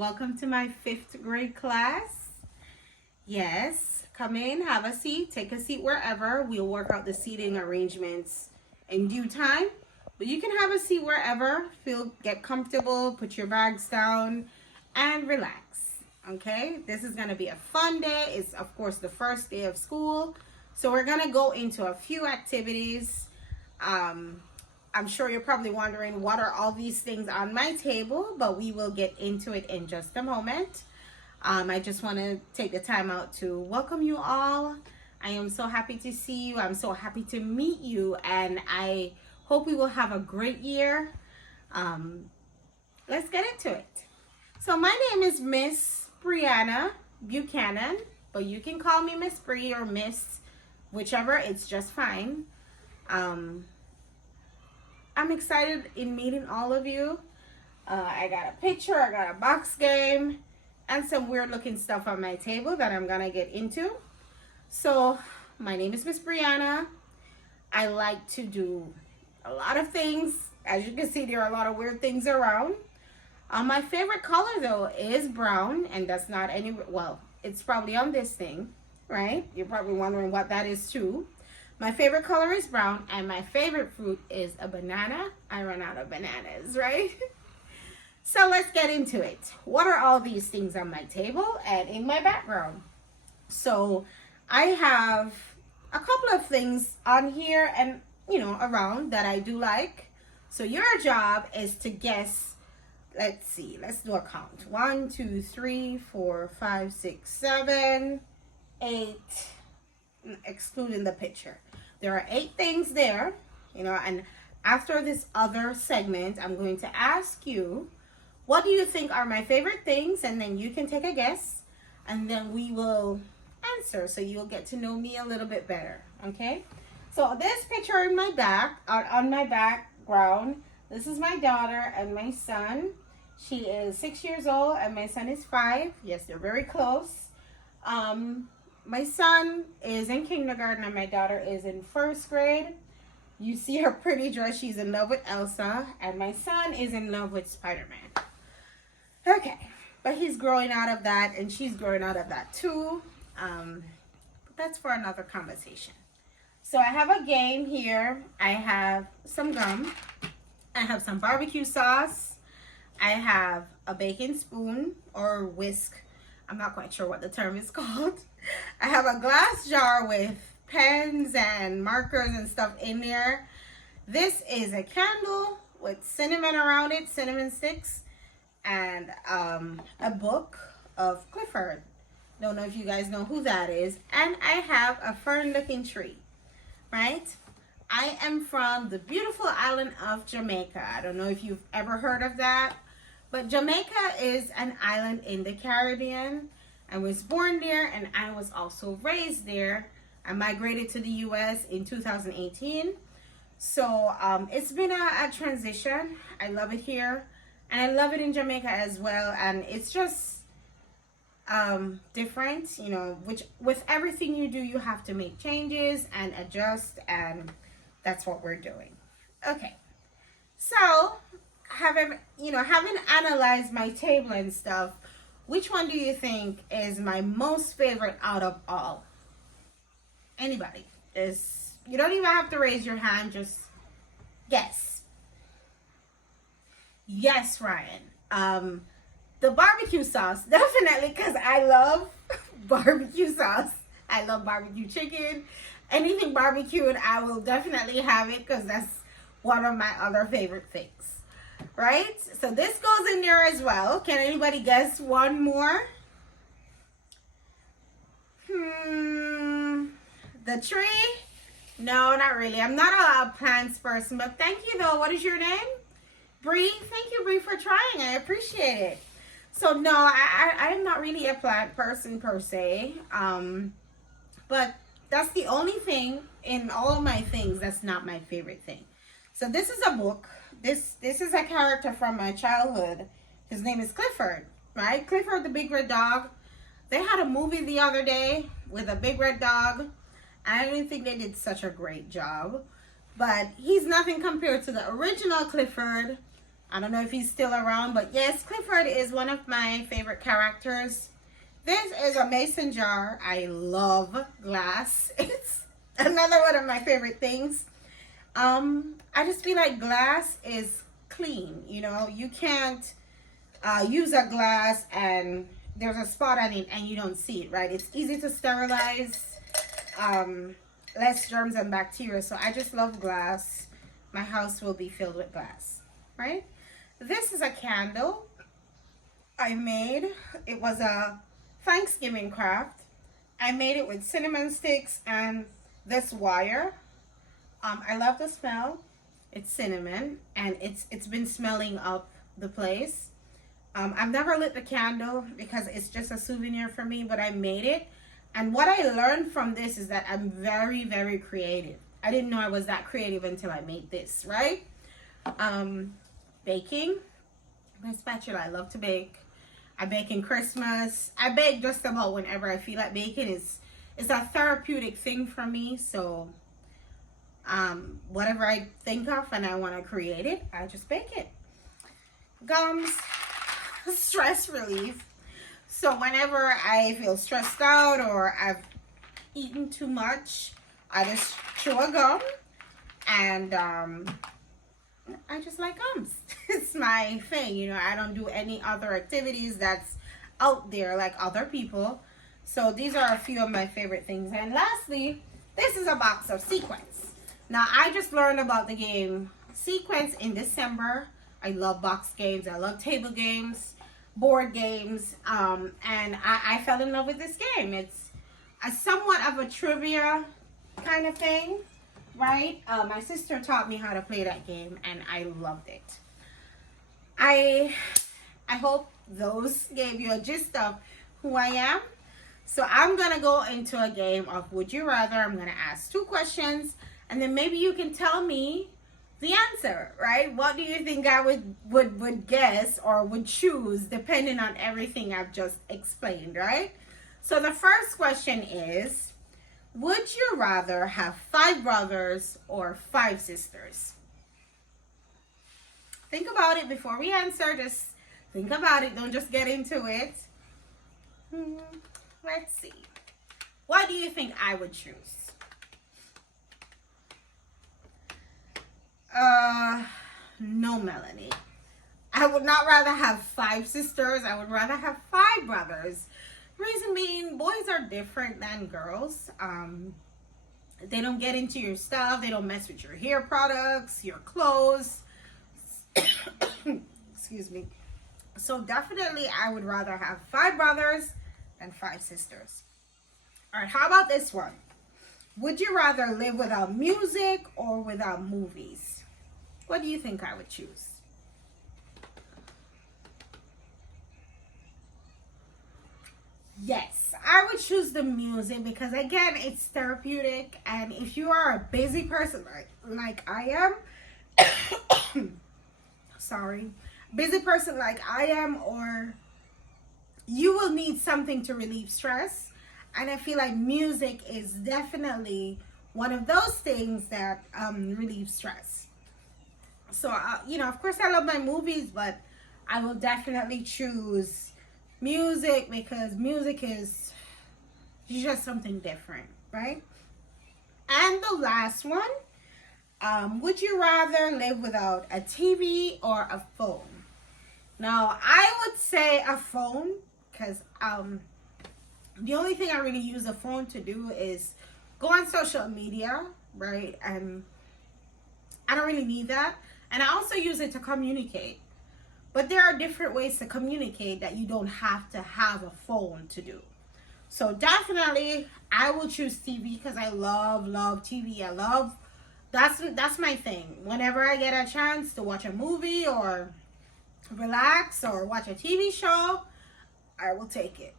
Welcome to my fifth grade class. Yes, come in, have a seat, take a seat wherever. We'll work out the seating arrangements in due time. But you can have a seat wherever. Get comfortable, put your bags down, and relax. Okay, this is gonna be a fun day. It's of course the first day of school. So we're gonna go into a few activities. I'm sure you're probably wondering what are all these things on my table, but we will get into it in just a moment. I just want to take the time out to welcome you all. I am so happy to see you. I'm so happy to meet you, and I hope we will have a great year. Let's get into it. So my name is Miss Brianna Buchanan, but you can call me Miss Bree or Miss, whichever, it's just fine. I'm excited in meeting all of you. I got a picture, I got a box game, and some weird looking stuff on my table that I'm gonna get into. So my name is Miss Brianna. I like to do a lot of things. As you can see, there are a lot of weird things around. My favorite color though is brown, and that's not any, well, it's probably on this thing, right? You're probably wondering what that is too. My favorite color is brown, and my favorite fruit is a banana. I run out of bananas, right? So let's get into it. What are all these things on my table and in my background? So I have a couple of things on here and, around that I do like. So your job is to guess. Let's see, let's do a count. 1, 2, 3, 4, 5, 6, 7, 8, excluding the picture. There are 8 things there, and after this other segment, I'm going to ask you, what do you think are my favorite things? And then you can take a guess, and then we will answer, so you'll get to know me a little bit better, okay? So this picture in my back, on my background, this is my daughter and my son. She is 6 years old, and my son is 5. Yes, they're very close. My son is in kindergarten and my daughter is in first grade. You see her pretty dress. She's in love with Elsa, and my son is in love with Spider-Man. Okay, but he's growing out of that, and she's growing out of that too. But that's for another conversation. So I have a game here. I have some gum. I have some barbecue sauce. I have a baking spoon or whisk. I'm not quite sure what the term is called. I have a glass jar with pens and markers and stuff in there. This is a candle with cinnamon around it, cinnamon sticks, and a book of Clifford. Don't know if you guys know who that is. And I have a fern-looking tree, right? I am from the beautiful island of Jamaica. I don't know if you've ever heard of that, but Jamaica is an island in the Caribbean. I was born there, and I was also raised there. I migrated to the U.S. in 2018. So it's been a transition. I love it here, and I love it in Jamaica as well. And it's just different, which with everything you do, you have to make changes and adjust, and that's what we're doing. Okay, so having analyzed my table and stuff, which one do you think is my most favorite out of all? Anybody? You don't even have to raise your hand, just guess. Yes, Ryan. The barbecue sauce, definitely, because I love barbecue sauce. I love barbecue chicken. Anything barbecued, I will definitely have it, because that's one of my other favorite things. Right? So this goes in there as well. Can anybody guess one more? The tree? No, not really. I'm not a plants person, but thank you though. What is your name? Bree. Thank you, Bree, for trying. I appreciate it. So no, I'm not really a plant person per se. But that's the only thing in all of my things that's not my favorite thing. So this is a book. This is a character from my childhood. His name is Clifford, right? Clifford the Big Red Dog. They had a movie the other day with a big red dog. I don't think they did such a great job, but he's nothing compared to the original Clifford. I don't know if he's still around, but yes, Clifford is one of my favorite characters. This is a mason jar. I love glass. It's another one of my favorite things. I just feel like glass is clean. You know, you can't use a glass and there's a spot on it and you don't see it, right? It's easy to sterilize, less germs and bacteria. So I just love glass. My house will be filled with glass, right? This is a candle I made. It was a Thanksgiving craft. I made it with cinnamon sticks and this wire. I love the smell. It's cinnamon and it's been smelling up the place. I've never lit the candle because it's just a souvenir for me, but I made it. And what I learned from this is that I'm very, very creative. I didn't know I was that creative until I made this, right? Baking. My spatula, I love to bake. I bake in Christmas. I bake just about whenever I feel like baking. It's a therapeutic thing for me. So whatever I think of and I want to create it, I just bake it. Gums, stress relief. So whenever I feel stressed out or I've eaten too much, I just chew a gum and I just like gums. It's my thing, you know. I don't do any other activities that's out there like other people. So these are a few of my favorite things. And lastly, this is a box of Sequence. Now I just learned about the game Sequence in December. I love box games. I love table games, board games, and I fell in love with this game. It's a somewhat of a trivia kind of thing, right? My sister taught me how to play that game and I loved it. I hope those gave you a gist of who I am. So I'm gonna go into a game of Would You Rather. I'm gonna ask 2 questions and then maybe you can tell me the answer, right? What do you think I would guess or would choose depending on everything I've just explained, right? So the first question is, would you rather have 5 brothers or 5 sisters? Think about it before we answer. Just think about it. Don't just get into it. Let's see. What do you think I would choose? No, Melanie. I would not rather have 5 sisters. I would rather have 5 brothers. Reason being, boys are different than girls. They don't get into your stuff. They don't mess with your hair products, your clothes. Excuse me. So definitely I would rather have 5 brothers than 5 sisters. All right, how about this one? Would you rather live without music or without movies? What do you think I would choose? Yes, I would choose the music because again, it's therapeutic. And if you are a busy person like I am, sorry, busy person like I am, or you will need something to relieve stress. And I feel like music is definitely one of those things that relieves stress. So, you know, of course I love my movies, but I will definitely choose music because music is just something different, right? And the last one, would you rather live without a TV or a phone? Now, I would say a phone because the only thing I really use a phone to do is go on social media, right? And I don't really need that. And I also use it to communicate. But there are different ways to communicate that you don't have to have a phone to do. So definitely I will choose TV because I love TV. That's my thing. Whenever I get a chance to watch a movie or relax or watch a TV show, I will take it.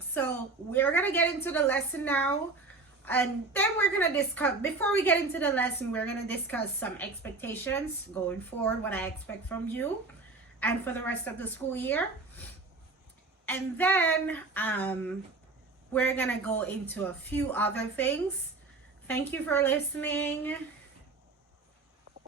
So we're gonna get into the lesson now, and then we're gonna discuss, before we get into the lesson, we're gonna discuss some expectations going forward, what I expect from you and for the rest of the school year. And then we're gonna go into a few other things. Thank you for listening.